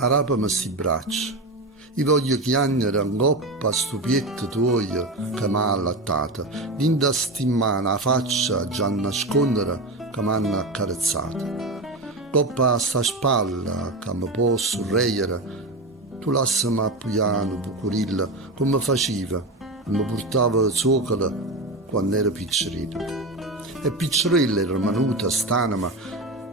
arapami sti braccia. Io voglio chiagnere in coppa a sto pietto tuo che m'ha allattata, dinda stimana la faccia già nascondere che m'hanno accarezzata. Coppa a sta spalla che mi può sorreggere, tu lassami appoggiare un bucurilla come faceva, mi portava zoccolo quando ero piccerino. E piccerella era venuta stanima,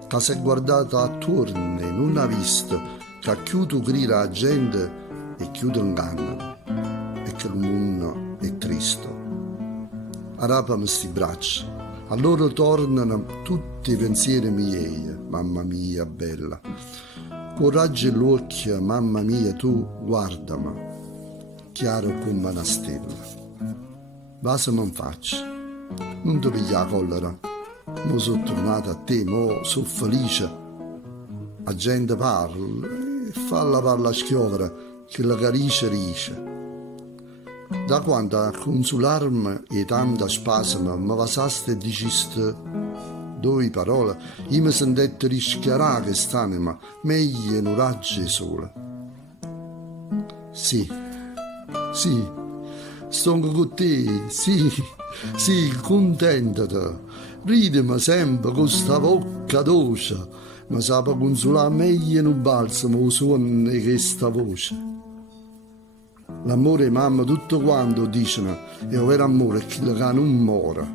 che si è guardata attorno e non ha visto che chiudo grida la gente e chiudo inganno e che il mondo è triste. Arapami sti braccia, a loro tornano tutti i pensieri miei, mamma mia bella. Coraggio l'occhio, mamma mia, tu guardami, chiaro come una stella. Vasami in faccia, non ti piglia la collera, mo sono tornato a te, mo sono felice. La gente parla e parla schiovere, che la caricia riesce. Da quando a consolarmi e tanta spasima mi vasaste e diciste due parole, io mi sentette rischiarare quest'anima, meglio in un raggio sole. Sì, sto con te, sì, contenta. Ridimi sempre con sta bocca dolce, ma sape consolare meglio in un balsamo o suono di questa voce. L'amore e mamma tutto quanto dicono è un vero amore che non muore.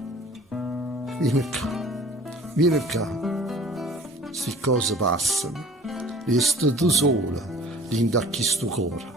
Vieni qua, queste cose passano, resto tu sola, dentro a questo cuore.